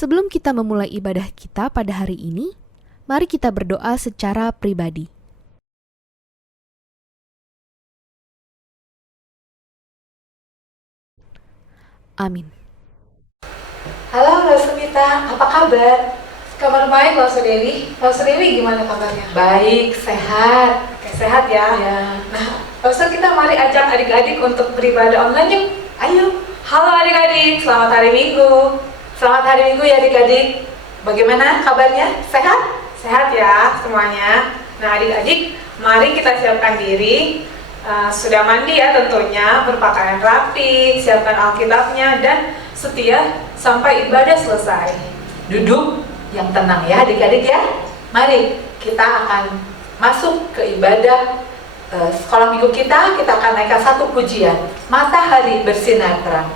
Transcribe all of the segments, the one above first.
Sebelum kita memulai ibadah kita pada hari ini, mari kita berdoa secara pribadi. Amin. Halo Rosemita, apa kabar? Kabar baik Rosa Dewi. Rosa Dewi gimana kabarnya? Baik, sehat. Oke, sehat ya? Ya. Nah, Rosa kita mari ajak adik-adik untuk beribadah online yuk. Ayo. Halo adik-adik, selamat hari Minggu. Selamat hari Minggu ya adik-adik. Bagaimana kabarnya? Sehat? Sehat ya semuanya. Nah adik-adik, mari kita siapkan diri. Sudah mandi ya tentunya, berpakaian rapi, siapkan Alkitabnya dan setia sampai ibadah selesai. Duduk yang tenang ya adik-adik ya. Mari kita akan masuk ke ibadah sekolah minggu kita akan naikkan satu pujian, Matahari Bersinar Terang.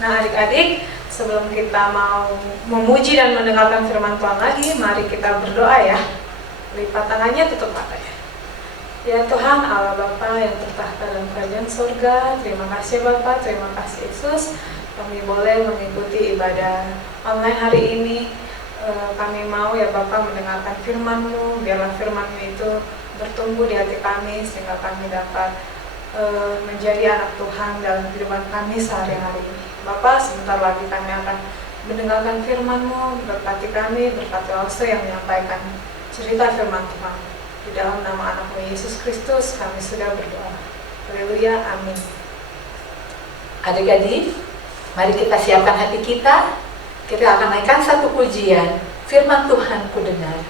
Nah adik-adik, sebelum kita mau memuji dan mendengarkan firman Tuhan lagi, mari kita berdoa ya. Lipat tangannya, tutup matanya. Ya Tuhan Allah Bapa yang tertahta dalam kerajaan surga, terima kasih Bapa, terima kasih Yesus. Kami boleh mengikuti ibadah online hari ini. Kami mau ya Bapa mendengarkan firman-Mu, biarlah firman-Mu itu bertumbuh di hati kami sehingga kami dapat menjadi anak Tuhan dalam kehidupan kami sehari-hari ini. Bapak, sebentar lagi kami akan mendengarkan firman-Mu, berkati kami, berkati Rosa yang menyampaikan cerita firman Tuhan. Di dalam nama anak-Mu Yesus Kristus kami sudah berdoa. Haleluya, amin. Adik-adik, mari kita siapkan hati kita. Kita akan naikkan satu pujian, firman Tuhan ku dengar.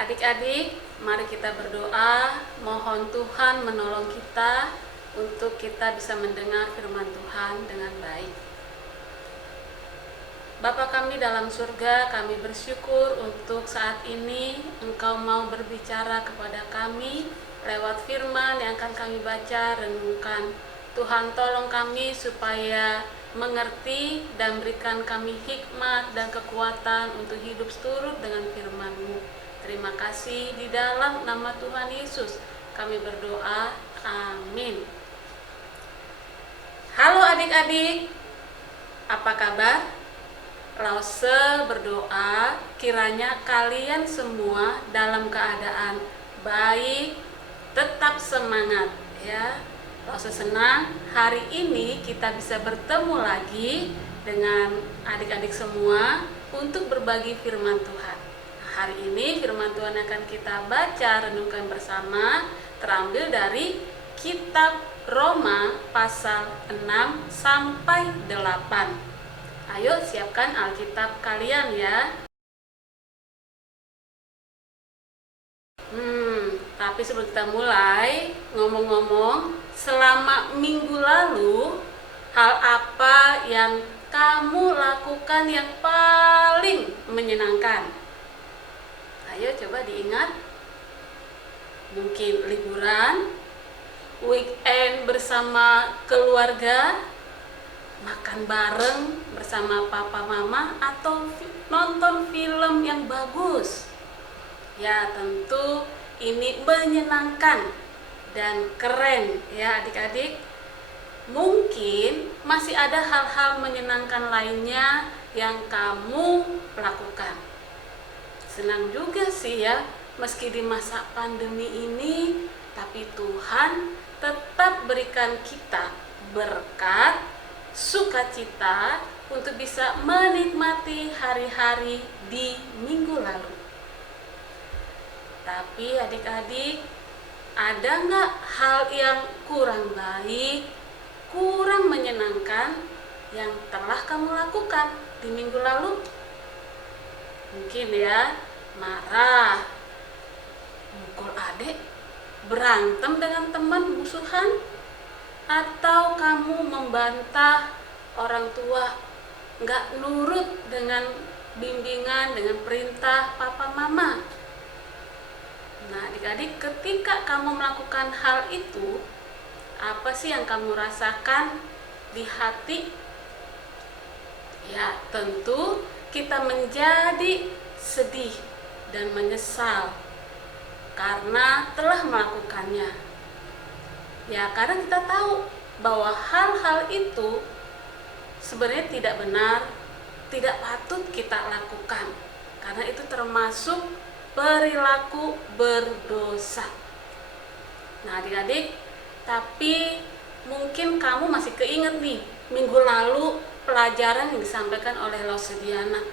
Adik-adik, mari kita berdoa, mohon Tuhan menolong kita untuk kita bisa mendengar firman Tuhan dengan baik. Bapa kami dalam surga, kami bersyukur untuk saat ini Engkau mau berbicara kepada kami lewat firman yang akan kami baca, renungkan. Tuhan tolong kami supaya mengerti dan berikan kami hikmat dan kekuatan untuk hidup seturut dengan firman-Mu. Terima kasih di dalam nama Tuhan Yesus kami berdoa, amin. Halo adik-adik, apa kabar? Lause berdoa kiranya kalian semua dalam keadaan baik, tetap semangat ya. Lause senang hari ini kita bisa bertemu lagi dengan adik-adik semua untuk berbagi firman Tuhan. Hari ini firman Tuhan akan kita baca renungkan bersama terambil dari kitab Roma pasal 6 sampai 8. Ayo siapkan Alkitab kalian ya. Tapi sebelum kita mulai, ngomong-ngomong, selama minggu lalu, hal apa yang kamu lakukan yang paling menyenangkan? Ayo coba diingat. Mungkin liburan, weekend bersama keluarga, makan bareng bersama papa mama, atau nonton film yang bagus. Ya tentu ini menyenangkan dan keren ya adik-adik. Mungkin masih ada hal-hal menyenangkan lainnya yang kamu lakukan. Senang juga sih ya, meski di masa pandemi ini, tapi Tuhan tetap berikan kita berkat, sukacita untuk bisa menikmati hari-hari di minggu lalu. Tapi adik-adik, ada nggak hal yang kurang baik, kurang menyenangkan yang telah kamu lakukan di minggu lalu? Mungkin ya, marah, mukul adik, berantem dengan teman, musuhan, atau kamu membantah orang tua, nggak nurut dengan bimbingan, dengan perintah papa mama. Nah adik-adik, ketika kamu melakukan hal itu, apa sih yang kamu rasakan di hati? Ya tentu kita menjadi sedih dan menyesal karena telah melakukannya. Ya karena kita tahu bahwa hal-hal itu sebenarnya tidak benar, tidak patut kita lakukan, karena itu termasuk perilaku berdosa. Nah adik-adik, tapi mungkin kamu masih keinget nih minggu lalu pelajaran yang disampaikan oleh Lausediana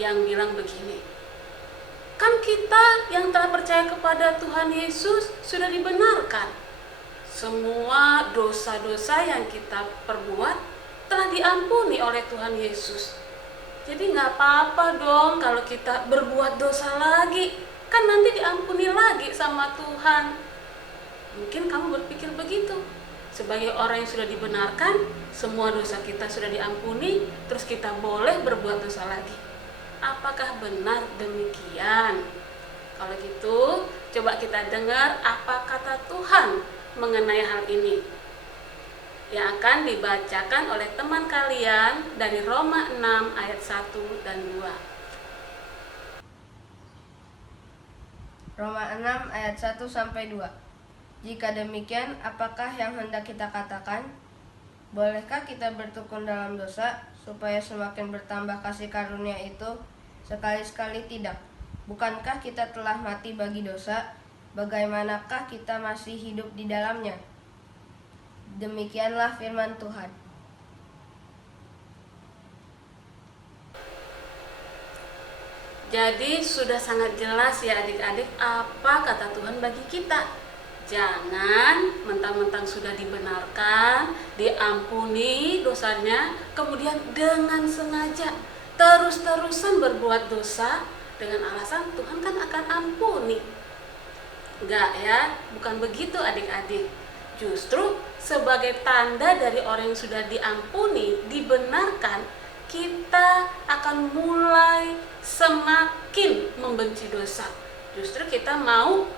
yang bilang begini, kan kita yang telah percaya kepada Tuhan Yesus sudah dibenarkan. Semua dosa-dosa yang kita perbuat telah diampuni oleh Tuhan Yesus. Jadi nggak apa-apa dong kalau kita berbuat dosa lagi, kan nanti diampuni lagi sama Tuhan. Mungkin kamu berpikir begitu. Sebagai orang yang sudah dibenarkan, semua dosa kita sudah diampuni, terus kita boleh berbuat dosa lagi. Apakah benar demikian? Kalau gitu, coba kita dengar apa kata Tuhan mengenai hal ini, yang akan dibacakan oleh teman kalian dari Roma 6 ayat 1 dan 2. Roma 6 ayat 1 sampai 2. Jika demikian, apakah yang hendak kita katakan? Bolehkah kita bertekun dalam dosa supaya semakin bertambah kasih karunia itu? Sekali-sekali tidak. Bukankah kita telah mati bagi dosa? Bagaimanakah kita masih hidup di dalamnya? Demikianlah firman Tuhan. Jadi sudah sangat jelas ya adik-adik apa kata Tuhan bagi kita. Jangan mentang-mentang sudah dibenarkan, diampuni dosanya, kemudian dengan sengaja terus-terusan berbuat dosa dengan alasan Tuhan kan akan ampuni. Enggak ya, bukan begitu adik-adik. Justru sebagai tanda dari orang yang sudah diampuni, dibenarkan, kita akan mulai semakin membenci dosa. Justru kita mau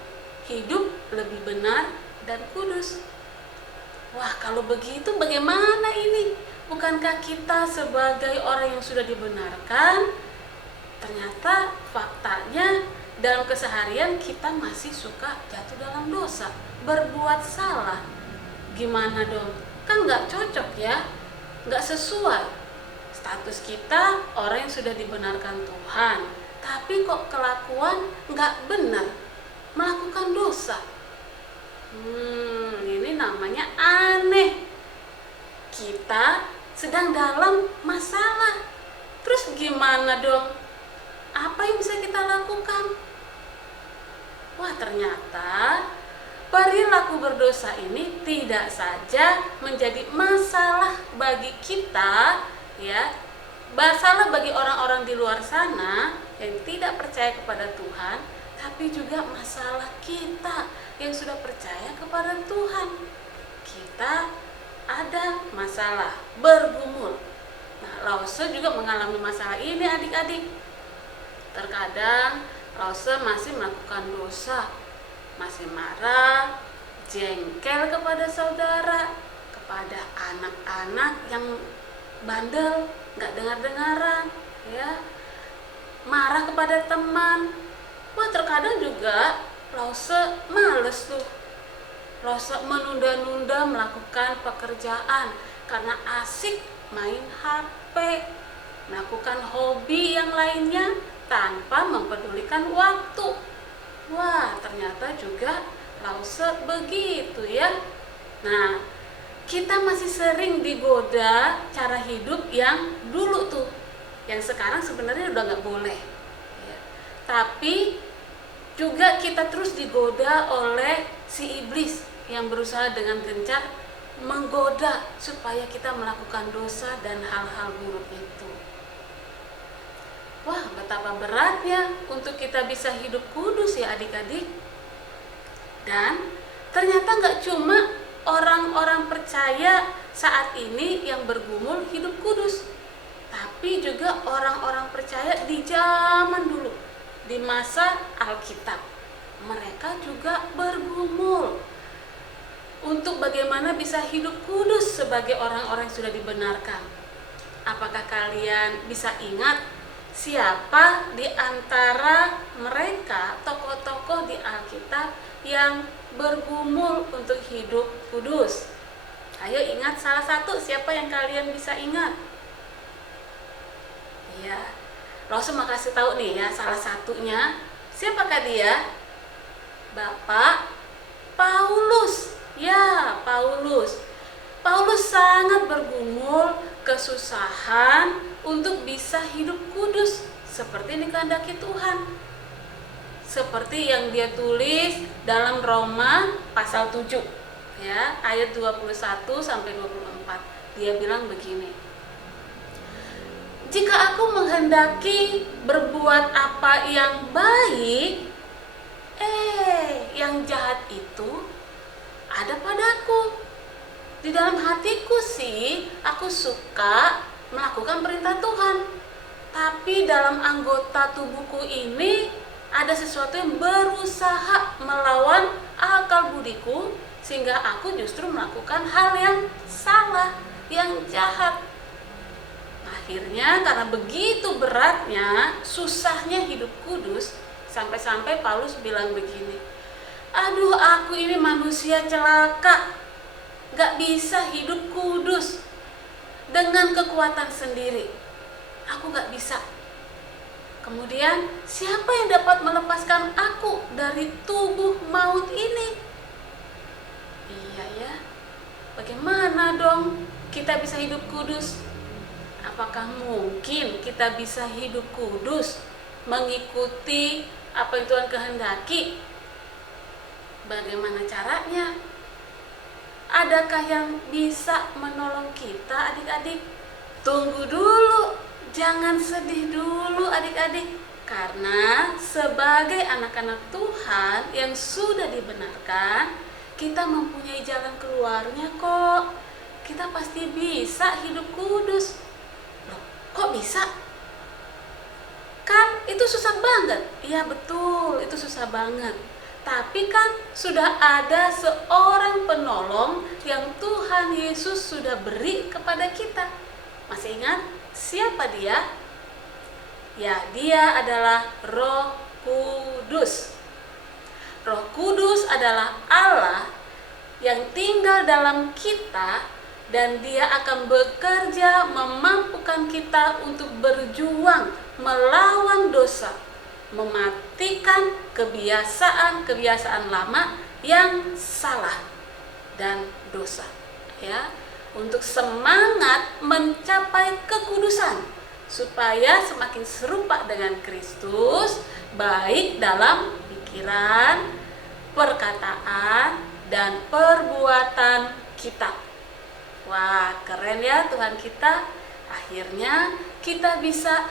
hidup lebih benar dan kudus. Wah, kalau begitu bagaimana ini? Bukankah kita sebagai orang yang sudah dibenarkan, ternyata faktanya dalam keseharian kita masih suka jatuh dalam dosa, berbuat salah. Gimana dong? Kan nggak cocok ya, nggak sesuai. Status kita orang yang sudah dibenarkan Tuhan, tapi kok kelakuan nggak benar, melakukan dosa. Ini namanya aneh. Kita sedang dalam masalah. Terus gimana dong? Apa yang bisa kita lakukan? Wah, ternyata perilaku berdosa ini tidak saja menjadi masalah bagi kita, ya, masalah bagi orang-orang di luar sana yang tidak percaya kepada Tuhan, tapi juga masalah kita yang sudah percaya kepada Tuhan. Kita ada masalah, bergumul. Nah, Lause juga mengalami masalah ini, adik-adik. Terkadang Lause masih melakukan dosa, masih marah, jengkel kepada saudara, kepada anak-anak yang bandel, nggak dengar-dengaran, ya, marah kepada teman. Wah, terkadang juga Lause males tuh. Lause menunda-nunda melakukan pekerjaan karena asik main HP, melakukan hobi yang lainnya tanpa mempedulikan waktu. Wah, ternyata juga Lause begitu ya. Nah, kita masih sering digoda cara hidup yang dulu tuh, yang sekarang sebenarnya udah nggak boleh ya. Tapi juga kita terus digoda oleh si iblis yang berusaha dengan gencar menggoda supaya kita melakukan dosa dan hal-hal buruk itu. Wah, betapa beratnya untuk kita bisa hidup kudus ya adik-adik. Dan ternyata nggak cuma orang-orang percaya saat ini yang bergumul hidup kudus, tapi juga orang-orang percaya di zaman dulu, di masa Alkitab, mereka juga bergumul untuk bagaimana bisa hidup kudus sebagai orang-orang yang sudah dibenarkan. Apakah kalian bisa ingat siapa di antara mereka tokoh-tokoh di Alkitab yang bergumul untuk hidup kudus? Ayo ingat salah satu, siapa yang kalian bisa ingat? Iya, Lause mau kasih tahu nih ya, salah satunya. Siapakah dia? Bapak Paulus. Ya, Paulus. Paulus sangat bergumul kesusahan untuk bisa hidup kudus seperti dikehendaki Tuhan. Seperti yang dia tulis dalam Roma pasal 7 ya, ayat 21 sampai 24. Dia bilang begini. Jika aku menghendaki berbuat apa yang baik, yang jahat itu ada padaku. Di dalam hatiku sih, aku suka melakukan perintah Tuhan. Tapi dalam anggota tubuhku ini ada sesuatu yang berusaha melawan akal budiku, sehingga aku justru melakukan hal yang salah, yang jahat. Akhirnya karena begitu beratnya, susahnya hidup kudus, sampai-sampai Paulus bilang begini, aduh, aku ini manusia celaka, gak bisa hidup kudus dengan kekuatan sendiri. Aku gak bisa. Kemudian, siapa yang dapat melepaskan aku dari tubuh maut ini? Iya ya, bagaimana dong kita bisa hidup kudus? Apakah mungkin kita bisa hidup kudus, mengikuti apa yang Tuhan kehendaki? Bagaimana caranya? Adakah yang bisa menolong kita, adik-adik? Tunggu dulu, jangan sedih dulu adik-adik. Karena sebagai anak-anak Tuhan yang sudah dibenarkan, kita mempunyai jalan keluarnya kok. Kita pasti bisa hidup kudus. Loh, kok Kok bisa? Kan itu susah banget. Iya betul, itu susah banget. Tapi kan sudah ada seorang penolong yang Tuhan Yesus sudah beri kepada kita. Masih ingat siapa dia? Ya, dia adalah Roh Kudus. Roh Kudus adalah Allah yang tinggal dalam kita, dan dia akan bekerja memampukan kita untuk berjuang melawan dosa, mematikan kebiasaan-kebiasaan lama yang salah dan dosa, ya, untuk semangat mencapai kekudusan supaya semakin serupa dengan Kristus, baik dalam pikiran, perkataan, dan perbuatan kita. Wah, keren ya Tuhan kita. Akhirnya kita bisa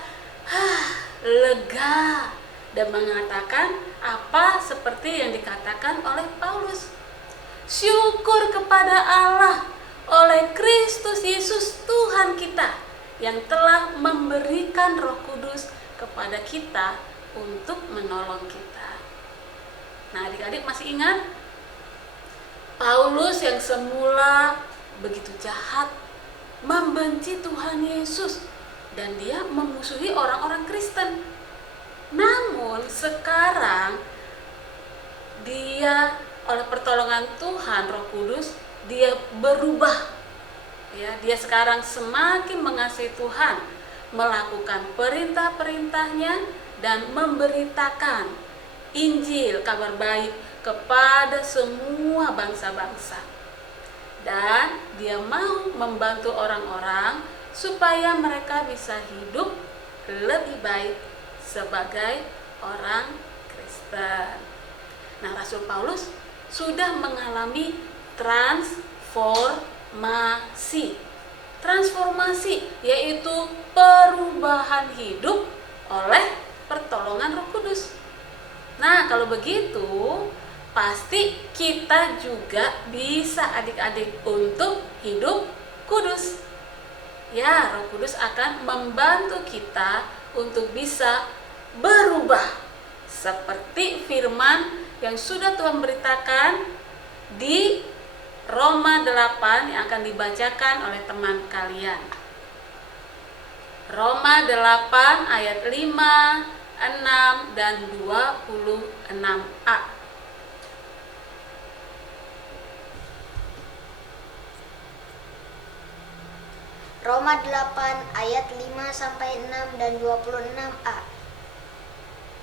lega dan mengatakan apa seperti yang dikatakan oleh Paulus. Syukur kepada Allah oleh Kristus Yesus Tuhan kita yang telah memberikan Roh Kudus kepada kita untuk menolong kita. Nah, adik-adik masih ingat Paulus yang semula begitu jahat, membenci Tuhan Yesus, dan dia memusuhi orang-orang Kristen. Namun sekarang dia oleh pertolongan Tuhan Roh Kudus, dia berubah. Ya, dia sekarang semakin mengasihi Tuhan, melakukan perintah-perintahnya dan memberitakan Injil, kabar baik kepada semua bangsa-bangsa. Dan dia mau membantu orang-orang supaya mereka bisa hidup lebih baik sebagai orang Kristen. Nah, Rasul Paulus sudah mengalami transformasi, yaitu perubahan hidup oleh pertolongan Roh Kudus. Nah, kalau begitu pasti kita juga bisa adik-adik untuk hidup kudus. Ya, Roh Kudus akan membantu kita untuk bisa berubah seperti firman yang sudah Tuhan beritakan di Roma 8 yang akan dibacakan oleh teman kalian. Roma 8 ayat 5, 6 dan 26a. Roma 8 ayat 5 sampai 6 dan 26a.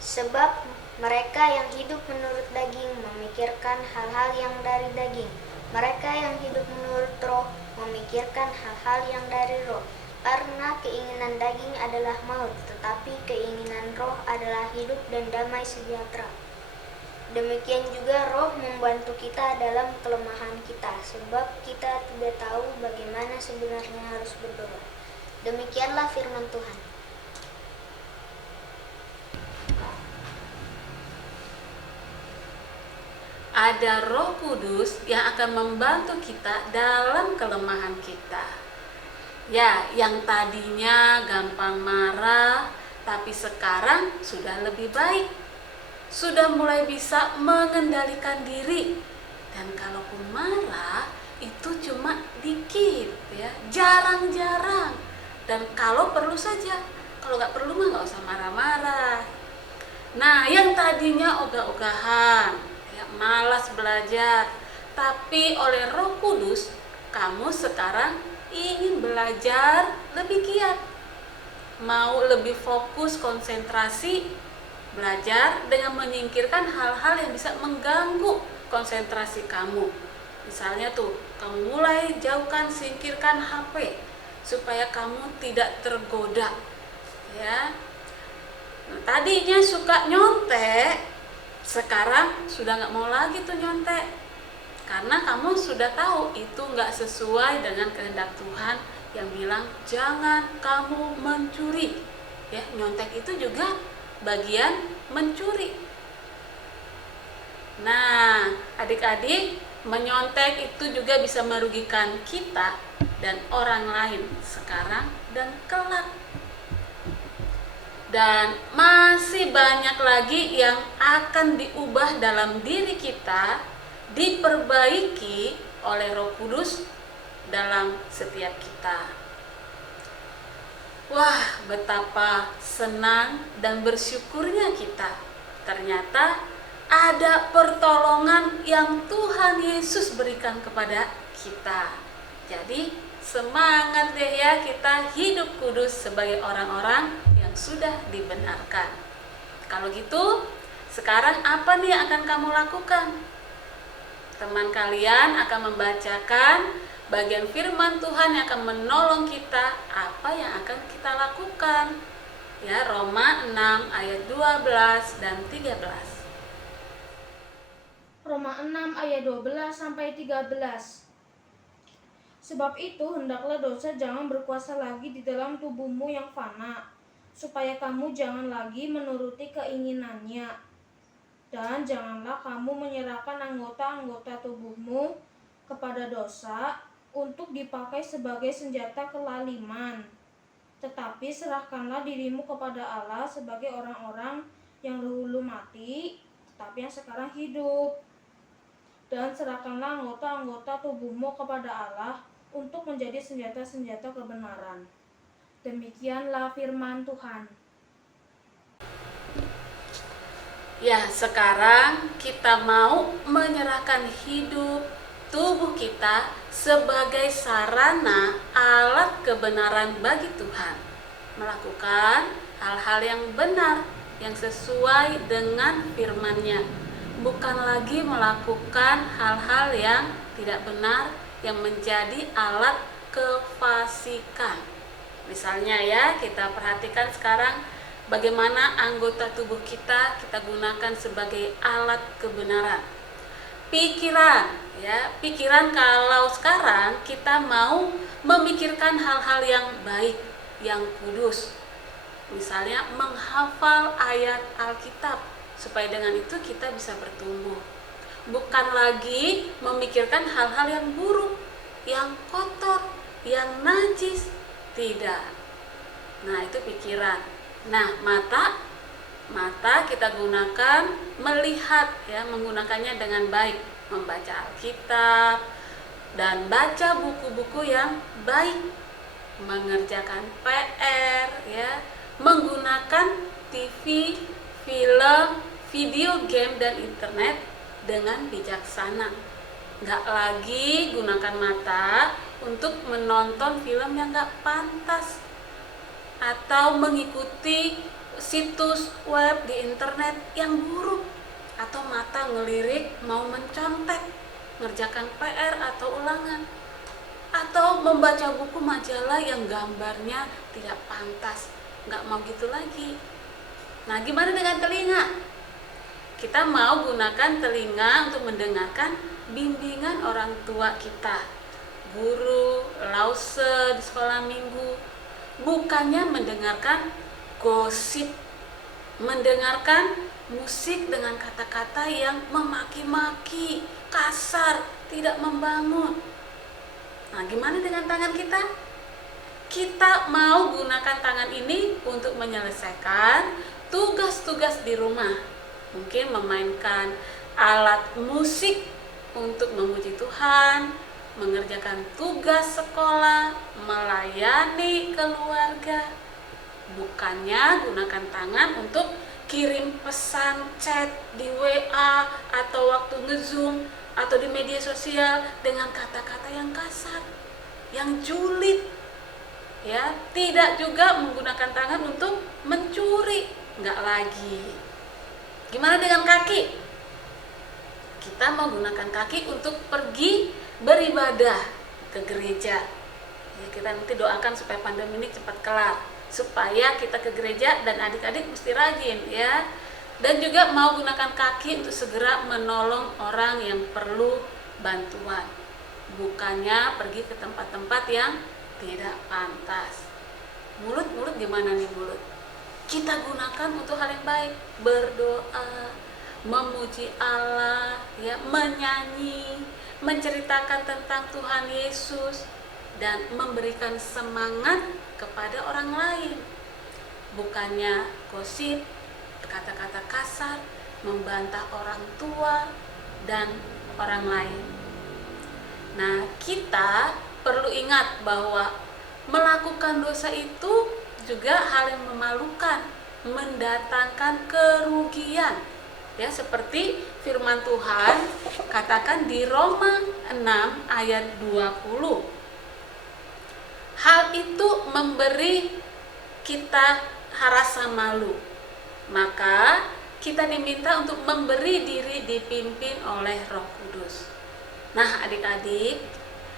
Sebab mereka yang hidup menurut daging memikirkan hal-hal yang dari daging. Mereka yang hidup menurut roh memikirkan hal-hal yang dari roh. Karena keinginan daging adalah maut, tetapi keinginan roh adalah hidup dan damai sejahtera. Demikian juga roh membantu kita dalam kelemahan kita, sebab kita tidak tahu bagaimana sebenarnya harus berdoa. Demikianlah firman Tuhan. Ada Roh Kudus yang akan membantu kita dalam kelemahan kita. Ya, yang tadinya gampang marah, tapi sekarang sudah lebih baik. Sudah mulai bisa mengendalikan diri. Dan kalaupun marah, itu cuma dikit ya, jarang-jarang. Dan kalau perlu saja, kalau nggak perlu mah nggak usah marah-marah. Nah, yang tadinya ogah-ogahan, malas belajar, tapi oleh Roh Kudus kamu sekarang ingin belajar lebih giat, mau lebih fokus konsentrasi belajar dengan menyingkirkan hal-hal yang bisa mengganggu konsentrasi kamu. Misalnya tuh, kamu mulai singkirkan HP supaya kamu tidak tergoda, ya. Nah, tadinya suka nyontek, sekarang sudah nggak mau lagi tuh nyontek, karena kamu sudah tahu itu nggak sesuai dengan kehendak Tuhan yang bilang jangan kamu mencuri. Ya, nyontek itu juga bagian mencuri. Nah, adik-adik, menyontek itu juga bisa merugikan kita dan orang lain sekarang dan kelak. Dan masih banyak lagi yang akan diubah dalam diri kita, diperbaiki oleh Roh Kudus dalam setiap kita. Wah, betapa senang dan bersyukurnya kita. Ternyata ada pertolongan yang Tuhan Yesus berikan kepada kita. Jadi semangat deh ya, kita hidup kudus sebagai orang-orang yang sudah dibenarkan. Kalau gitu, sekarang apa nih yang akan kamu lakukan? Teman kalian akan membacakan bagian firman Tuhan yang akan menolong kita. Apa yang akan kita lakukan? Ya, Roma 6 ayat 12 dan 13. Roma 6 ayat 12 sampai 13. Sebab itu hendaklah dosa jangan berkuasa lagi di dalam tubuhmu yang fana, supaya kamu jangan lagi menuruti keinginannya. Dan janganlah kamu menyerahkan anggota-anggota tubuhmu kepada dosa untuk dipakai sebagai senjata kelaliman. Tetapi serahkanlah dirimu kepada Allah sebagai orang-orang yang dahulu mati, tetapi yang sekarang hidup. Dan serahkanlah anggota-anggota tubuhmu kepada Allah untuk menjadi senjata-senjata kebenaran. Demikianlah firman Tuhan. Ya, sekarang kita mau menyerahkan hidup, tubuh kita sebagai sarana alat kebenaran bagi Tuhan. Melakukan hal-hal yang benar, yang sesuai dengan firman-Nya. Bukan lagi melakukan hal-hal yang tidak benar, yang menjadi alat kefasikan. Misalnya ya, kita perhatikan sekarang bagaimana anggota tubuh kita gunakan sebagai alat kebenaran. Pikiran, ya, pikiran kalau sekarang kita mau memikirkan hal-hal yang baik, yang kudus. Misalnya menghafal ayat Alkitab, supaya dengan itu kita bisa bertumbuh. Bukan lagi memikirkan hal-hal yang buruk, yang kotor, yang najis. Tidak. Nah, itu pikiran. Nah, mata kita gunakan melihat, ya, menggunakannya dengan baik, membaca Alkitab dan baca buku-buku yang baik, mengerjakan PR, ya, menggunakan TV, film, video game dan internet dengan bijaksana. Nggak lagi gunakan mata untuk menonton film yang nggak pantas atau mengikuti situs web di internet yang buruk, atau mata ngelirik mau mencontek, ngerjakan PR atau ulangan, atau membaca buku majalah yang gambarnya tidak pantas. Nggak mau gitu lagi. Nah, gimana dengan telinga? Kita mau gunakan telinga untuk mendengarkan bimbingan orang tua kita, guru, lause di sekolah minggu, bukannya mendengarkan gosip, mendengarkan musik dengan kata-kata yang memaki-maki, kasar, tidak membangun. Nah, gimana dengan tangan kita? Kita mau gunakan tangan ini untuk menyelesaikan tugas-tugas di rumah. Mungkin memainkan alat musik untuk memuji Tuhan, mengerjakan tugas sekolah, melayani keluarga. Bukannya gunakan tangan untuk kirim pesan chat di WA atau waktu nge-zoom atau di media sosial dengan kata-kata yang kasar, yang julid. Ya, tidak juga menggunakan tangan untuk mencuri, enggak lagi. Gimana dengan kaki? Kita menggunakan kaki untuk pergi beribadah ke gereja. Ya, kita nanti doakan supaya pandemi ini cepat kelar, supaya kita ke gereja dan adik-adik mesti rajin, ya. Dan juga mau gunakan kaki untuk segera menolong orang yang perlu bantuan. Bukannya pergi ke tempat-tempat yang tidak pantas. Mulut gimana nih mulut? Kita gunakan untuk hal yang baik, berdoa, memuji Allah, ya, menyanyi, menceritakan tentang Tuhan Yesus dan memberikan semangat kepada orang lain. bukannya gosip, kata-kata kasar, membantah orang tua dan orang lain. Nah, kita perlu ingat bahwa melakukan dosa itu juga hal yang memalukan, mendatangkan kerugian. Ya, seperti firman Tuhan katakan di Roma 6 ayat 20. Hal itu memberi kita rasa malu. Maka kita diminta untuk memberi diri dipimpin oleh Roh Kudus. Nah, adik-adik,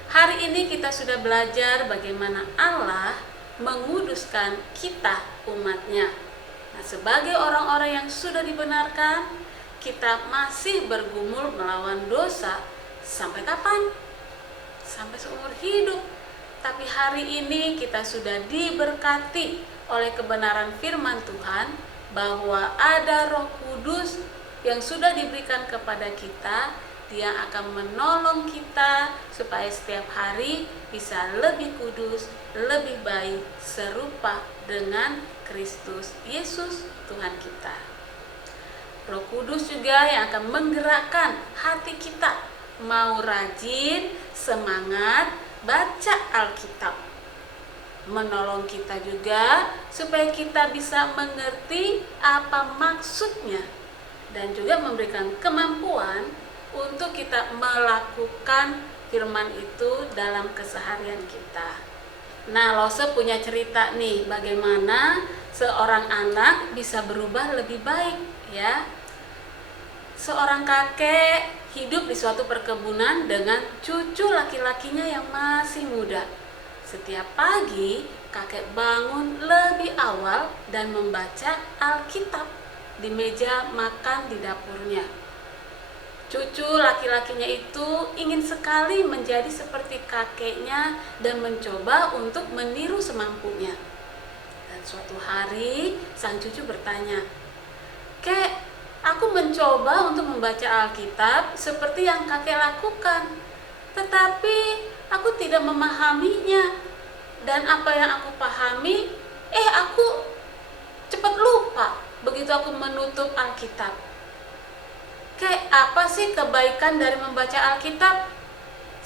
hari ini kita sudah belajar bagaimana Allah menguduskan kita umatnya. Nah, sebagai orang-orang yang sudah dibenarkan, kita masih bergumul melawan dosa sampai kapan? Sampai seumur hidup. Tapi hari ini kita sudah diberkati oleh kebenaran firman Tuhan bahwa ada Roh Kudus yang sudah diberikan kepada kita. Dia akan menolong kita supaya setiap hari bisa lebih kudus, lebih baik, serupa dengan Kristus Yesus Tuhan kita. Roh Kudus juga yang akan menggerakkan hati kita mau rajin, semangat baca Alkitab. Menolong kita juga supaya kita bisa mengerti apa maksudnya dan juga memberikan kemampuan untuk kita melakukan firman itu dalam keseharian kita. Nah, Lose punya cerita nih bagaimana seorang anak bisa berubah lebih baik, ya. Seorang kakek hidup di suatu perkebunan dengan cucu laki-lakinya yang masih muda. Setiap pagi, kakek bangun lebih awal dan membaca Alkitab di meja makan di dapurnya. Cucu laki-lakinya itu ingin sekali menjadi seperti kakeknya dan mencoba untuk meniru semampunya. Dan suatu hari, sang cucu bertanya, "Kek, aku mencoba untuk membaca Alkitab seperti yang kakek lakukan, tetapi aku tidak memahaminya. Dan apa yang aku pahami, aku cepat lupa begitu aku menutup Alkitab." "Kek, apa sih kebaikan dari membaca Alkitab?"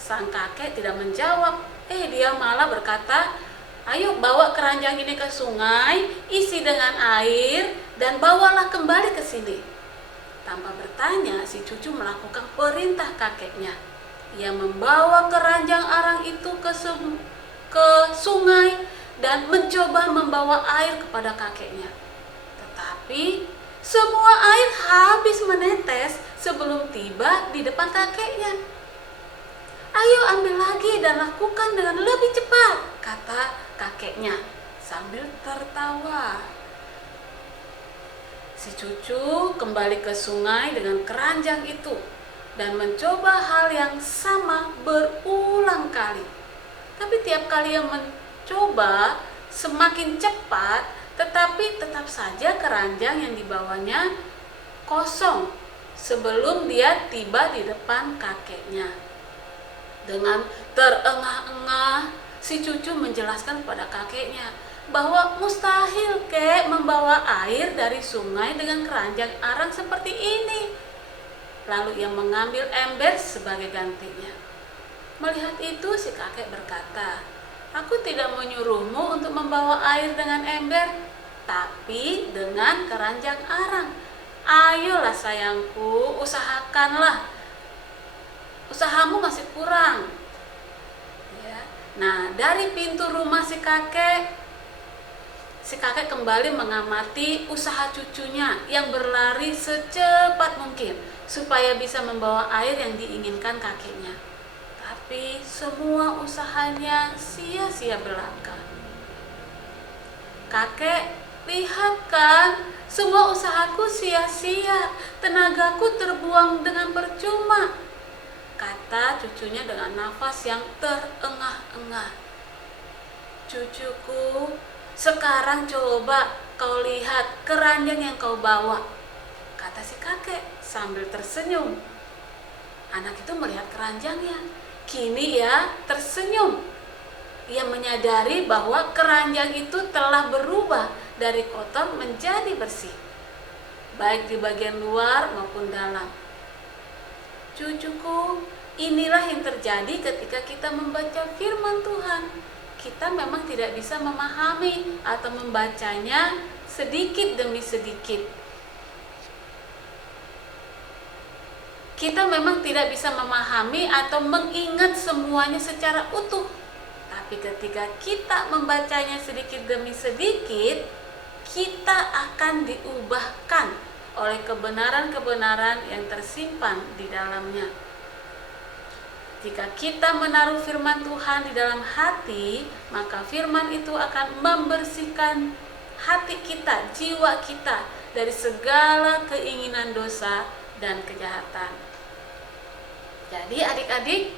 Sang kakek tidak menjawab. Dia malah berkata, "Ayo bawa keranjang ini ke sungai, isi dengan air, dan bawalah kembali ke sini." Tanpa bertanya, si cucu melakukan perintah kakeknya. Ia membawa keranjang arang itu ke sungai dan mencoba membawa air kepada kakeknya. Tetapi semua air habis menetes sebelum tiba di depan kakeknya. "Ayo ambil lagi dan lakukan dengan lebih cepat," kata kakeknya sambil tertawa. Si cucu kembali ke sungai dengan keranjang itu dan mencoba hal yang sama berulang kali. Tapi tiap kali yang mencoba semakin cepat, tetapi tetap saja keranjang yang dibawanya kosong sebelum dia tiba di depan kakeknya. Dengan terengah-engah, si cucu menjelaskan kepada kakeknya bahwa mustahil kek membawa air dari sungai dengan keranjang arang seperti ini. Lalu ia mengambil ember sebagai gantinya. Melihat itu, si kakek berkata, "Aku tidak menyuruhmu untuk membawa air dengan ember, tapi dengan keranjang arang. Ayolah sayangku, usahakanlah. Usahamu masih kurang." Ya. Nah, dari pintu rumah si kakek kembali mengamati usaha cucunya yang berlari secepat mungkin supaya bisa membawa air yang diinginkan kakeknya. Tapi semua usahanya sia-sia belaka. "Kakek, lihat kan, semua usahaku sia-sia, tenagaku terbuang dengan percuma," kata cucunya dengan nafas yang terengah-engah. "Cucuku, sekarang coba kau lihat keranjang yang kau bawa," kata si kakek sambil tersenyum. Anak itu melihat keranjangnya. Kini ia tersenyum. Ia menyadari bahwa keranjang itu telah berubah dari kotor menjadi bersih, baik di bagian luar maupun dalam. Cucuku, inilah yang terjadi ketika kita membaca firman Tuhan. Kita memang tidak bisa memahami atau membacanya sedikit demi sedikit. Kita memang tidak bisa memahami atau mengingat semuanya secara utuh. Tapi ketika kita membacanya sedikit demi sedikit, kita akan diubahkan oleh kebenaran-kebenaran yang tersimpan di dalamnya. Jika kita menaruh firman Tuhan di dalam hati, maka firman itu akan membersihkan hati kita, jiwa kita dari segala keinginan dosa dan kejahatan. Jadi adik-adik,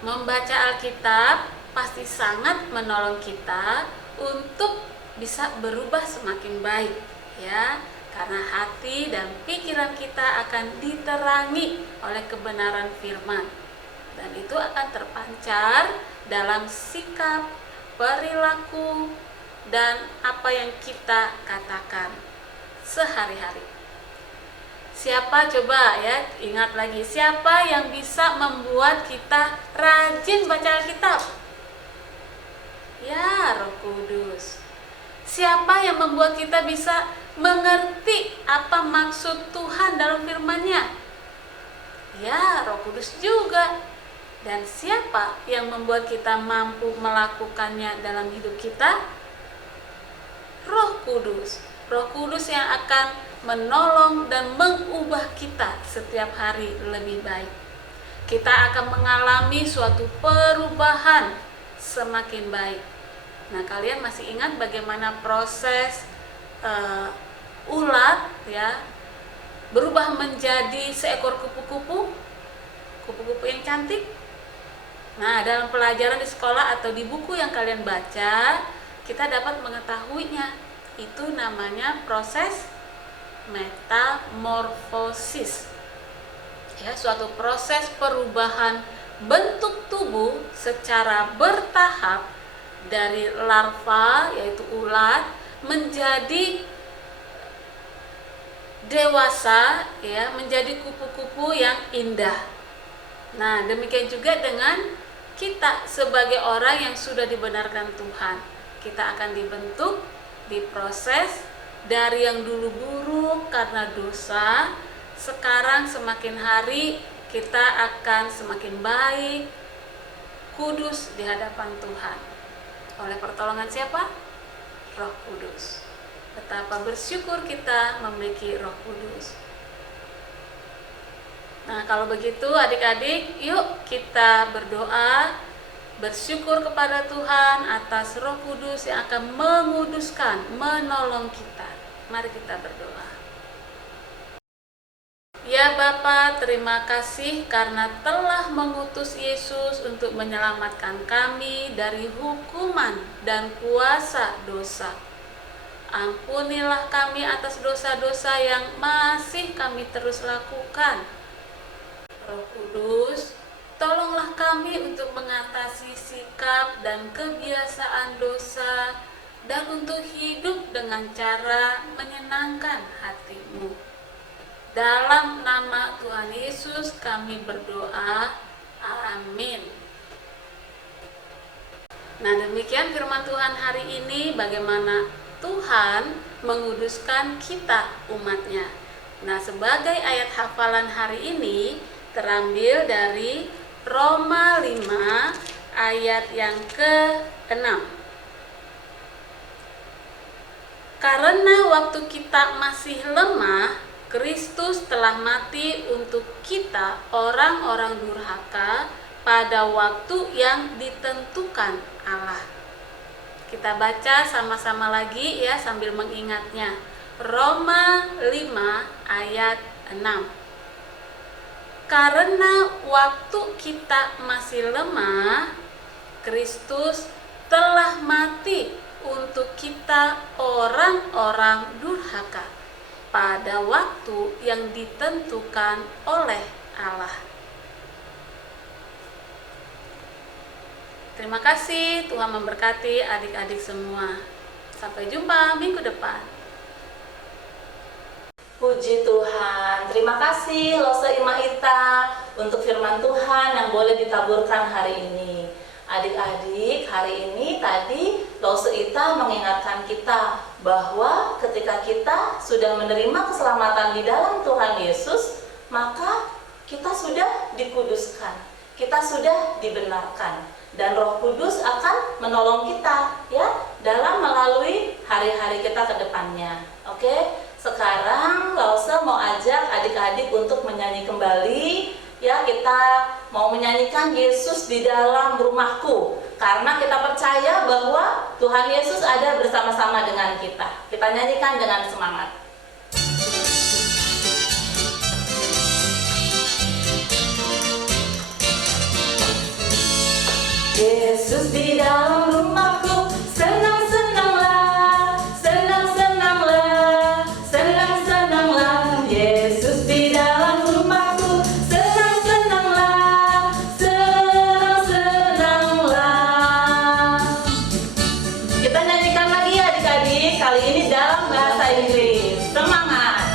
membaca Alkitab pasti sangat menolong kita untuk bisa berubah semakin baik, ya. Karena hati dan pikiran kita akan diterangi oleh kebenaran firman. Dan itu akan terpancar dalam sikap, perilaku, dan apa yang kita katakan sehari-hari. Siapa, coba ya, ingat lagi, siapa yang bisa membuat kita rajin baca Alkitab? Ya, Roh Kudus. Siapa yang membuat kita bisa mengerti apa maksud Tuhan dalam firman-Nya? Ya, Roh Kudus juga. Dan siapa yang membuat kita mampu melakukannya dalam hidup kita? Roh Kudus. Roh Kudus yang akan menolong dan mengubah kita setiap hari lebih baik. Kita akan mengalami suatu perubahan semakin baik. Nah, kalian masih ingat bagaimana proses ulat ya berubah menjadi seekor kupu-kupu yang cantik? Nah, dalam pelajaran di sekolah atau di buku yang kalian baca, kita dapat mengetahuinya. Itu namanya proses metamorfosis. Ya, suatu proses perubahan bentuk tubuh secara bertahap dari larva yaitu ulat menjadi dewasa, ya, menjadi kupu-kupu yang indah. Nah, demikian juga dengan kita sebagai orang yang sudah dibenarkan Tuhan. Kita akan dibentuk, diproses dari yang dulu buruk karena dosa, sekarang semakin hari kita akan semakin baik, kudus di hadapan Tuhan. Oleh pertolongan siapa? Roh Kudus. Betapa bersyukur kita memiliki Roh Kudus. Nah, kalau begitu adik-adik, yuk kita berdoa, bersyukur kepada Tuhan atas Roh Kudus yang akan menguduskan, menolong kita. Mari kita berdoa. Ya Bapa, terima kasih karena telah mengutus Yesus untuk menyelamatkan kami dari hukuman dan kuasa dosa. Ampunilah kami atas dosa-dosa yang masih kami terus lakukan. Roh Kudus, tolonglah kami untuk mengatasi sikap dan kebiasaan dosa dan untuk hidup dengan cara menyenangkan hati-Mu. Dalam nama Tuhan Yesus kami berdoa. Amin. Nah, demikian firman Tuhan hari ini, bagaimana Tuhan menguduskan kita umatnya. Nah, sebagai ayat hafalan hari ini terambil dari Roma 5 ayat yang ke-6. Karena waktu kita masih lemah, Kristus telah mati untuk kita orang-orang durhaka pada waktu yang ditentukan Allah. Kita baca sama-sama lagi ya sambil mengingatnya. Roma 5 ayat 6. Karena waktu kita masih lemah, Kristus telah mati untuk kita orang-orang durhaka pada waktu yang ditentukan oleh Allah. Terima kasih, Tuhan memberkati adik-adik semua. Sampai jumpa minggu depan. Puji Tuhan, terima kasih Lose Ima Ita untuk firman Tuhan yang boleh ditaburkan hari ini. Adik-adik, hari ini tadi Lose Ita mengingatkan kita bahwa ketika kita sudah menerima keselamatan di dalam Tuhan Yesus, maka kita sudah dikuduskan, kita sudah dibenarkan, dan Roh Kudus akan menolong kita ya dalam melalui hari-hari kita ke depannya. Oke, sekarang Lause mau ajak adik-adik untuk menyanyi kembali ya. Kita mau menyanyikan Yesus di dalam rumahku, karena kita percaya bahwa Tuhan Yesus ada bersama-sama dengan kita. Kita nyanyikan dengan semangat. Yesus di dalam rumahku, senang-senanglah, senang-senanglah, senang-senanglah. Yesus di dalam rumahku, senang-senanglah, senang-senanglah. Kita nyanyikan lagi ya adik-adik, kali ini dalam bahasa Inggris. Semangat!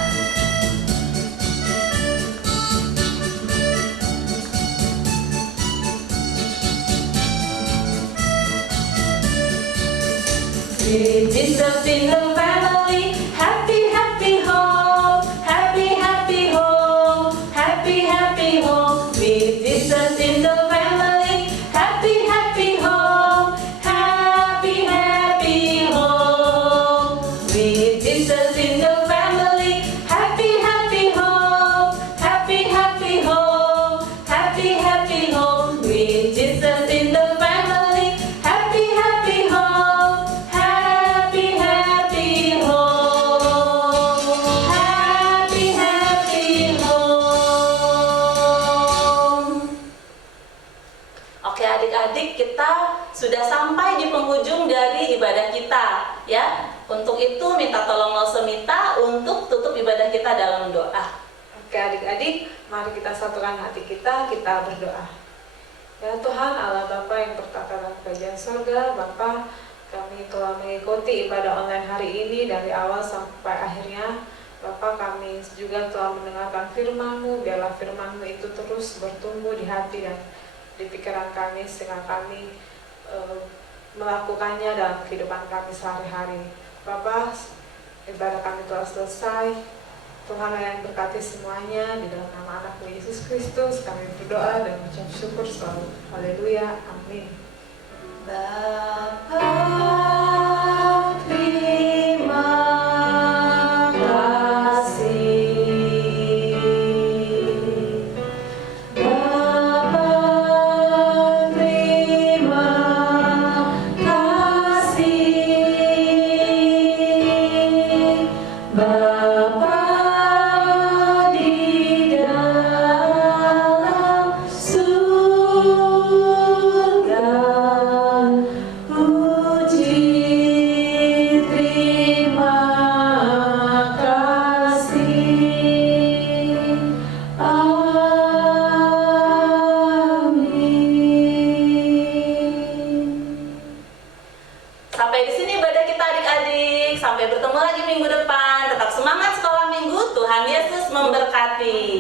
With Jesus in the family, happy, happy home, happy, happy home, happy, happy home. With Jesus in the family, happy, happy home, happy, happy home. With Jesus in the family, happy, happy home, happy, happy home, happy, happy home. With Jesus in the family, happy, happy home. Kita sudah sampai di penghujung dari ibadah kita ya. Untuk itu minta tolong Lose Mita untuk tutup ibadah kita dalam doa. Oke adik-adik, mari kita satukan hati kita berdoa. Ya Tuhan Allah Bapa yang bertata dalam kerajaan surga, Bapa, kami telah mengikuti ibadah online hari ini dari awal sampai akhirnya. Bapa, kami juga telah mendengarkan firman-Mu, biarlah firman-Mu itu terus bertumbuh di hati dan di pikiran kami, sehingga kami melakukannya dalam kehidupan kami sehari-hari. Bapa, ibadah kami telah selesai. Tuhan yang berkati semuanya, di dalam nama anak-Mu Yesus Kristus kami berdoa dan mengucap syukur selalu. Haleluya, amin. Bapa, terima kasih. Sampai di sini ibadah kita adik-adik. Sampai bertemu lagi minggu depan. Tetap semangat sekolah minggu. Tuhan Yesus memberkati.